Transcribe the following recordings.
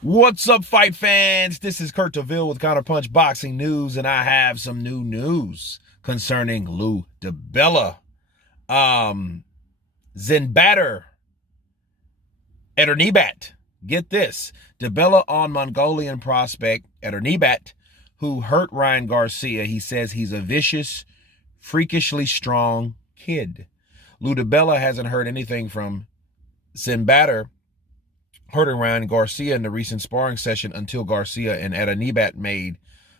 What's up, fight fans? This is Kurt DeVille with Counterpunch Boxing News, and I have some new news concerning Lou DiBella. Zinbatter Eternibat. Get this. DiBella on Mongolian prospect Eternibat, who hurt Ryan Garcia. He says he's a vicious, freakishly strong kid. Lou DiBella hasn't heard anything from Zinbatter hurting Ryan Garcia in the recent sparring session until Garcia and Eternibat made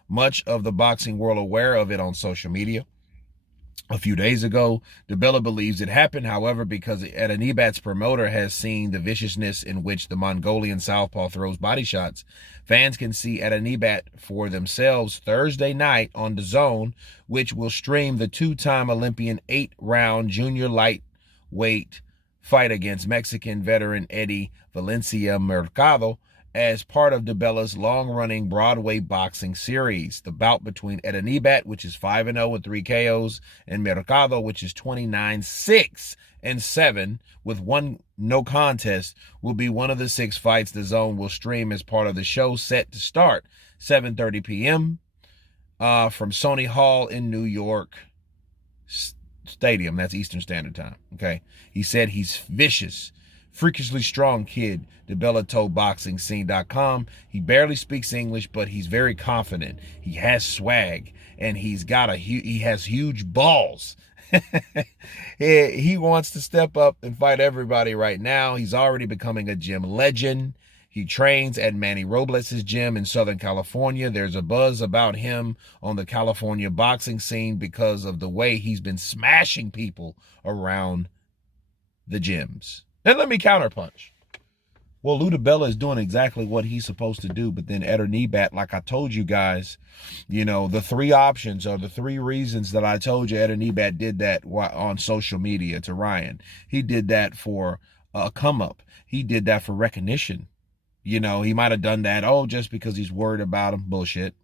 much of the boxing world aware of it on social media. A few days ago, DiBella believes it happened, however, because Eternibat's promoter has seen the viciousness in which the Mongolian southpaw throws body shots. Fans can see Eternibat for themselves Thursday night on DAZN, which will stream the two-time Olympian 8-round junior lightweight fight against Mexican veteran Eddie Valencia Mercado as part of DiBella's long-running Broadway boxing series. The bout between Eternibat, which is 5-0 with 3 KOs, and Mercado, which is 29-6-7 with 1 no contest, will be one of the 6 fights the DAZN will stream as part of the show, set to start 7:30 p.m. From Sony Hall in New York Stadium. That's Eastern Standard Time. Okay. He said he's vicious, freakishly strong kid, DiBella told BoxingScene.com. He barely speaks English, but he's very confident. He has swag, and he has huge balls. He wants to step up and fight everybody right now. He's already becoming a gym legend. He trains at Manny Robles' gym in Southern California. There's a buzz about him on the California boxing scene because of the way he's been smashing people around the gyms. Now let me counterpunch. Well, Lou DiBella is doing exactly what he's supposed to do, but then Eternibat, like I told you guys, the 3 options are the 3 reasons that I told you Eternibat did that on social media to Ryan. He did that for a come up. He did that for recognition. He might have done that, just because he's worried about him. Bullshit.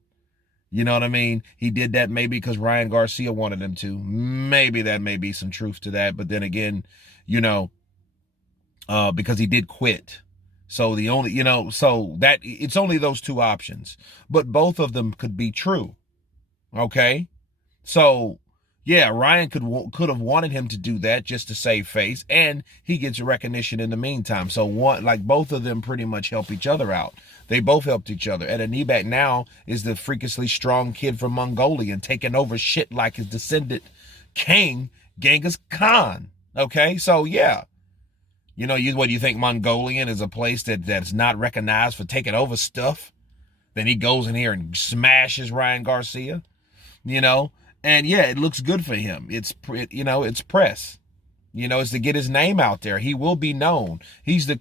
You know what I mean? He did that maybe because Ryan Garcia wanted him to. Maybe that may be some truth to that. But then again, because he did quit. So the only, so that it's only those 2 options. But both of them could be true. Okay? So yeah, Ryan could have wanted him to do that just to save face, and he gets recognition in the meantime. So both of them pretty much help each other out. They both helped each other. Eternibat now is the freakishly strong kid from Mongolian, taking over shit like his descendant king, Genghis Khan. Okay, so yeah. What do you think? Mongolian is a place that's not recognized for taking over stuff? Then he goes in here and smashes Ryan Garcia, And yeah, it looks good for him. It's press. It's to get his name out there. He will be known. He's like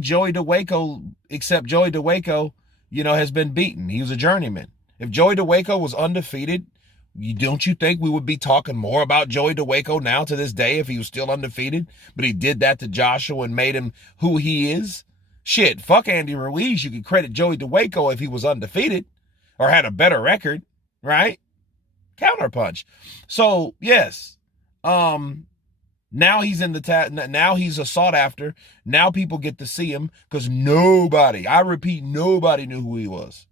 Joey DeWaco, except Joey DeWaco, has been beaten. He was a journeyman. If Joey DeWaco was undefeated, don't you think we would be talking more about Joey DeWaco now to this day if he was still undefeated? But he did that to Joshua and made him who he is. Shit, fuck Andy Ruiz. You could credit Joey DeWaco if he was undefeated or had a better record, right? Counterpunch. So yes, now he's in now he's a sought after. Now people get to see him because I repeat, nobody knew who he was.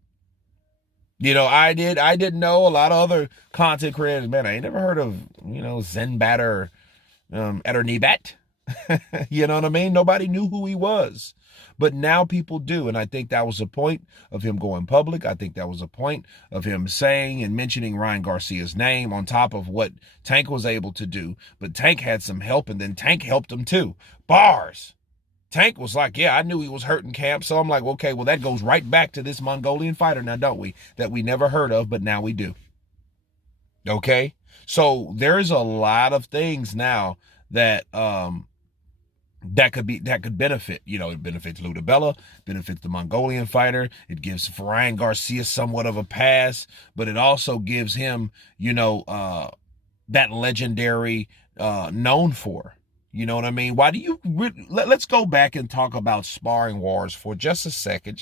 I didn't know. A lot of other content creators, man, I ain't never heard of, Zinbatter, Eternibat. You know what I mean? Nobody knew who he was. But now people do, and I think that was the point of him going public. I think that was the point of him saying and mentioning Ryan Garcia's name on top of what Tank was able to do. But Tank had some help, and then Tank helped him too. Bars. Tank was like, yeah, I knew he was hurting camp. So I'm like, okay, well, that goes right back to this Mongolian fighter now, don't we? That we never heard of, but now we do. Okay? So there's a lot of things now that that could benefit. It benefits Lou DiBella, benefits the Mongolian fighter. It gives Ryan Garcia somewhat of a pass, but it also gives him, that legendary known for. You know what I mean? Why do you let's go back and talk about sparring wars for just a second.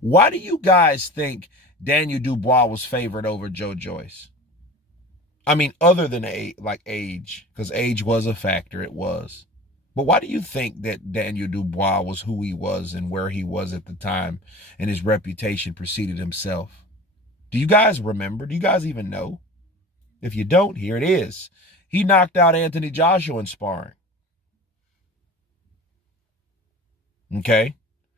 Why do you guys think Daniel Dubois was favored over Joe Joyce? I mean, other than age, because age was a factor. It was. But why do you think that Daniel Dubois was who he was and where he was at the time, and his reputation preceded himself? Do you guys remember? Do you guys even know? If you don't, here it is. He knocked out Anthony Joshua in sparring. Okay?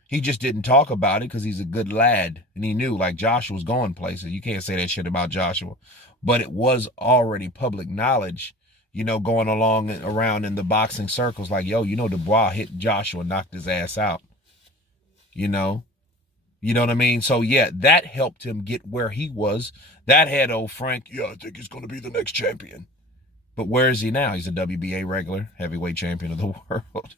He just didn't talk about it because he's a good lad. And he knew, like, Joshua's going places. You can't say that shit about Joshua. But it was already public knowledge, going along and around in the boxing circles. Like, yo, Dubois hit Joshua, knocked his ass out. You know? You know what I mean? So, yeah, that helped him get where he was. That had old Frank, yeah, I think he's going to be the next champion. But where is he now? He's a WBA regular, heavyweight champion of the world.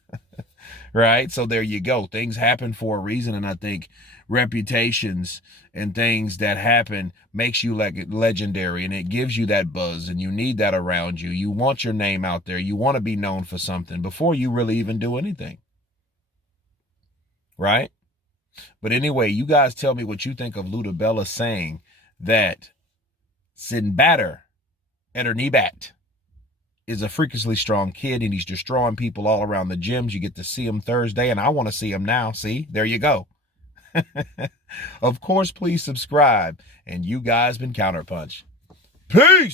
Right? So there you go. Things happen for a reason, and I think reputations and things that happen makes you like legendary, and it gives you that buzz, and you need that around you. You want your name out there. You want to be known for something before you really even do anything. Right? But anyway, you guys tell me what you think of DiBella saying that Sinbatter Eternibat is a freakishly strong kid, and he's destroying people all around the gyms. You get to see him Thursday, and I want to see him now. See, there you go. Of course, please subscribe, and you guys been Counterpunch. Peace.